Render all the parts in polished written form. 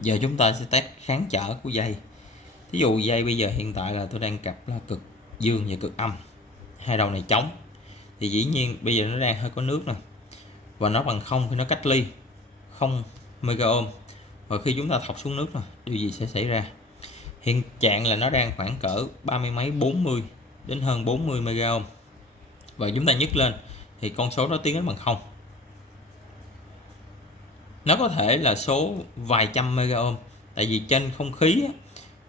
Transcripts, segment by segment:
Giờ chúng ta sẽ test kháng trở của dây. Ví dụ dây bây giờ hiện tại là tôi đang cặp là cực dương và cực âm, hai đầu này trống, thì dĩ nhiên bây giờ nó đang hơi có nước nè, và nó bằng không khi nó cách ly 0 mega ohm. Và khi chúng ta thọc xuống nước rồi, điều gì sẽ xảy ra? Hiện trạng là nó đang khoảng cỡ 30 mấy 40 đến hơn 40 mega ohm, và chúng ta nhấc lên thì con số đó tiến đến bằng không. Nó có thể là số vài trăm mega ohm, tại vì trên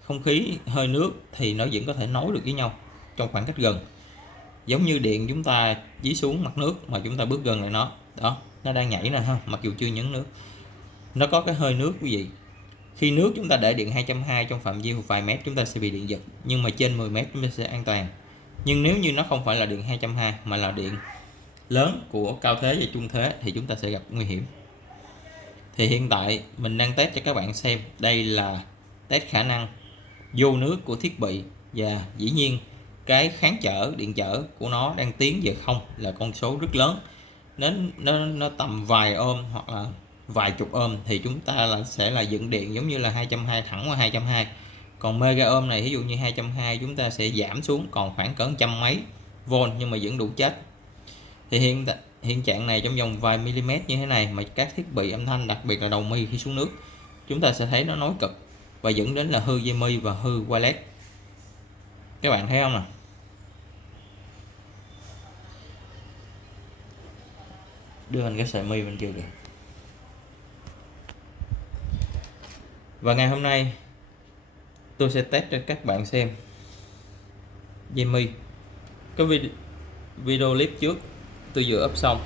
không khí hơi nước thì nó vẫn có thể nối được với nhau trong khoảng cách gần, giống như điện chúng ta dí xuống mặt nước mà chúng ta bước gần lại nó đó, nó đang nhảy nè ha, mặc dù chưa nhấn nước, nó có cái hơi nước quý vị. Khi nước chúng ta để điện 220 trong phạm vi vài mét chúng ta sẽ bị điện giật, nhưng mà trên 10 mét chúng ta sẽ an toàn. Nhưng nếu như nó không phải là điện 220 mà là điện lớn của cao thế và trung thế thì chúng ta sẽ gặp nguy hiểm. Thì hiện tại mình đang test cho các bạn xem, đây là test khả năng vô nước của thiết bị, và dĩ nhiên cái kháng trở điện trở của nó đang tiến về không là con số rất lớn, nó tầm vài ôm hoặc là vài chục ôm thì chúng ta sẽ là dẫn điện giống như là 220 thẳng qua 220. Còn mega ôm này ví dụ như 220 chúng ta sẽ giảm xuống còn khoảng cỡ trăm mấy volt nhưng mà vẫn đủ chết. Thì hiện trạng này trong vòng vài mm như thế này mà các thiết bị âm thanh, đặc biệt là đầu mi khi xuống nước, chúng ta sẽ thấy nó nối cực và dẫn đến là hư dây mi và hư wireless. Các bạn thấy không nè? Đưa hình cái sợi mi bên kia kìa. Và ngày hôm nay tôi sẽ test cho các bạn xem dây mi. Cái video clip trước tôi vừa up xong,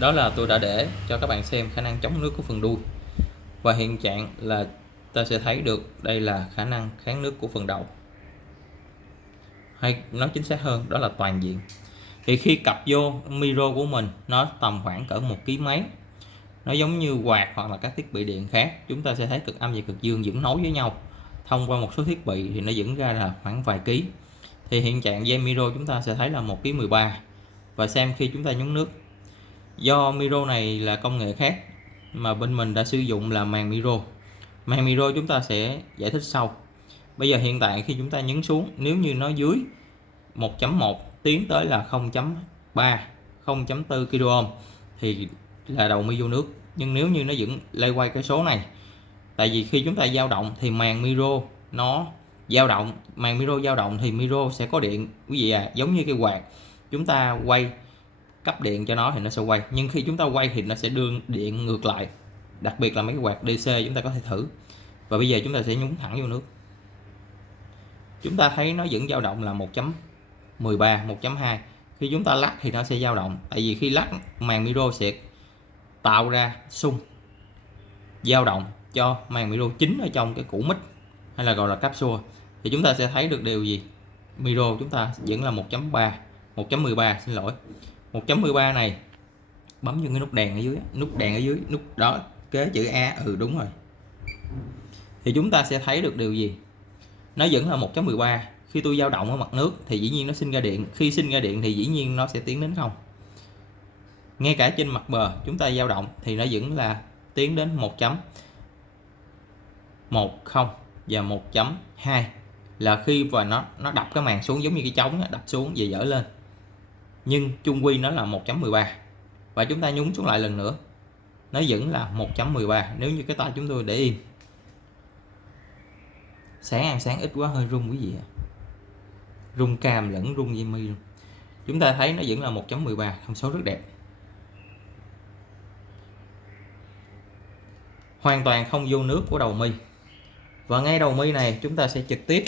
đó là tôi đã để cho các bạn xem khả năng chống nước của phần đuôi, và hiện trạng là ta sẽ thấy được đây là khả năng kháng nước của phần đầu, hay nói chính xác hơn đó là toàn diện. Thì khi cặp vô micro của mình nó tầm khoảng cỡ 1 kg mấy, nó giống như quạt hoặc là các thiết bị điện khác, chúng ta sẽ thấy cực âm và cực dương vẫn nối với nhau thông qua một số thiết bị thì nó dẫn ra là khoảng vài ký. Thì hiện trạng dây micro chúng ta sẽ thấy là 1 kg 13. Và xem khi chúng ta nhúng nước, do micro này là công nghệ khác mà bên mình đã sử dụng là màng micro. Màng micro chúng ta sẽ giải thích sau. Bây giờ hiện tại khi chúng ta nhấn xuống, nếu như nó dưới 1.1 tiến tới là 0.3 0.4 kΩ thì là đầu mi vô nước. Nhưng nếu như nó vẫn lay quay cái số này, tại vì khi chúng ta dao động thì màng micro nó dao động, màng micro dao động thì micro sẽ có điện quý vị à, giống như cái quạt chúng ta quay cấp điện cho nó thì nó sẽ quay, nhưng khi chúng ta quay thì nó sẽ đưa điện ngược lại, đặc biệt là mấy cái quạt DC chúng ta có thể thử. Và bây giờ chúng ta sẽ nhúng thẳng vô nước, chúng ta thấy nó vẫn dao động là 1.13 1.2. Khi chúng ta lắc thì nó sẽ dao động, tại vì khi lắc màng micro sẽ tạo ra xung dao động cho màng micro chính ở trong cái củ mic hay là gọi là capsule. Thì chúng ta sẽ thấy được điều gì? Micro chúng ta vẫn là 1.3 1.13, xin lỗi, 1.13 này bấm vào cái nút đèn ở dưới, nút đó kế chữ A, đúng rồi, thì chúng ta sẽ thấy được điều gì? Nó vẫn là 1.13. Khi tôi dao động ở mặt nước thì dĩ nhiên nó sinh ra điện, khi sinh ra điện thì dĩ nhiên nó sẽ tiến đến không. Ngay cả trên mặt bờ chúng ta dao động thì nó vẫn là tiến đến 1.10 và 1.2 là khi và nó đập cái màng xuống giống như cái trống đập xuống và dở lên, nhưng chung quy nó là 1.13. Và chúng ta nhúng xuống lại lần nữa, nó vẫn là 1.13. Nếu như cái tay chúng tôi để im, sáng ít quá hơi rung quý vị ạ, rung cam lẫn rung dây mi luôn. Chúng ta thấy nó vẫn là 1.13, thông số rất đẹp, hoàn toàn không vô nước của đầu mi. Và ngay đầu mi này chúng ta sẽ trực tiếp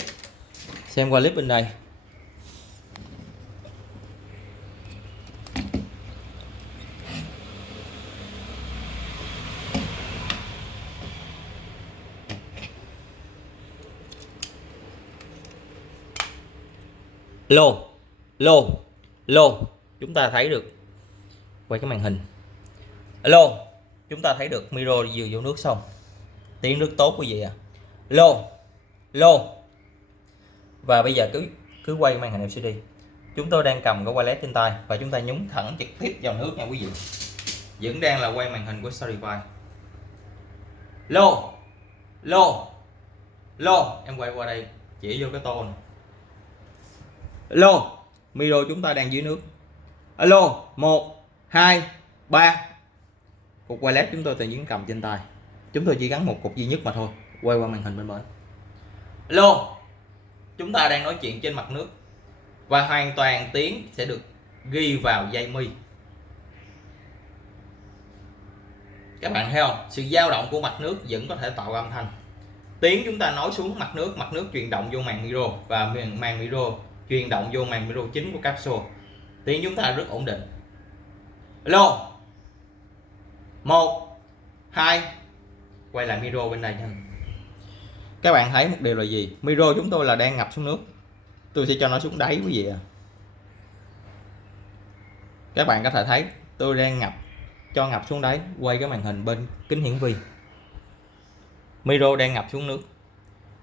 xem qua clip bên đây. Lô, chúng ta thấy được, quay cái màn hình. Lô, chúng ta thấy được micro vừa vô nước xong, tiếng rất tốt quý vị ạ. Lô. Và bây giờ cứ quay màn hình LCD. Chúng tôi đang cầm cái wireless trên tay và chúng ta nhúng thẳng trực tiếp vào nước nha quý vị. Vẫn đang là quay màn hình của Starify. Lô, lô, em quay qua đây chỉ vô cái tô này. Lô, micro chúng ta đang dưới nước. Alo, 1 2 3. Cục wireless chúng tôi tự nhiên cầm trên tay. Chúng tôi chỉ gắn một cục duy nhất mà thôi. Quay qua màn hình bên bên. Alo, chúng ta đang nói chuyện trên mặt nước và hoàn toàn tiếng sẽ được ghi vào dây mi. Các bạn thấy không? Sự dao động của mặt nước vẫn có thể tạo âm thanh. Tiếng chúng ta nói xuống mặt nước truyền động vô màn micro và màn micro truyền động vô màn micro chính của capsule. Tiếng chúng ta rất ổn định. Alo, 1 2. Quay lại micro bên đây nha. Các bạn thấy một điều là gì? Micro chúng tôi là đang ngập xuống nước. Tôi sẽ cho nó xuống đáy quý vị ạ. Các bạn có thể thấy tôi đang ngập xuống đáy. Quay cái màn hình bên kính hiển vi. Micro đang ngập xuống nước.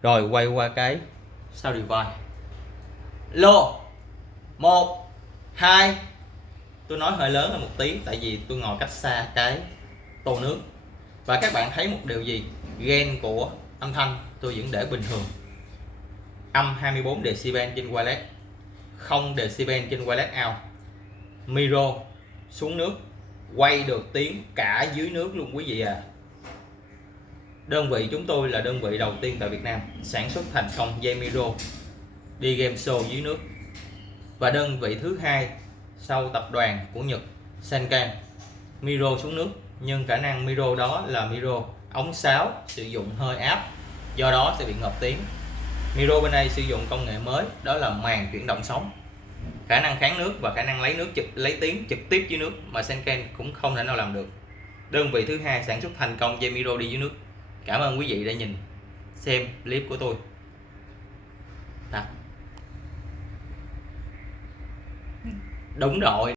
Rồi quay qua cái sau device. Lô, 1 2. Tôi nói hơi lớn hơn một tí tại vì tôi ngồi cách xa cái tô nước. Và các bạn thấy một điều gì? Gain của âm thanh tôi vẫn để bình thường. Âm 24 decibel trên wireless, 0 decibel trên wireless out. Micro xuống nước quay được tiếng cả dưới nước luôn quý vị à. Đơn vị chúng tôi là đơn vị đầu tiên tại Việt Nam sản xuất thành công dây micro đi game show dưới nước. Và đơn vị thứ hai sau tập đoàn của Nhật Sanken. Micro xuống nước nhưng khả năng micro đó là micro ống sáo sử dụng hơi áp, do đó sẽ bị ngập tiếng. Micro bên đây sử dụng công nghệ mới, đó là màn chuyển động sóng, khả năng kháng nước và khả năng lấy tiếng trực tiếp dưới nước mà Sanken cũng không thể nào làm được. Đơn vị thứ hai sản xuất thành công dây micro đi dưới nước. Cảm ơn quý vị đã xem clip của tôi. Đúng rồi.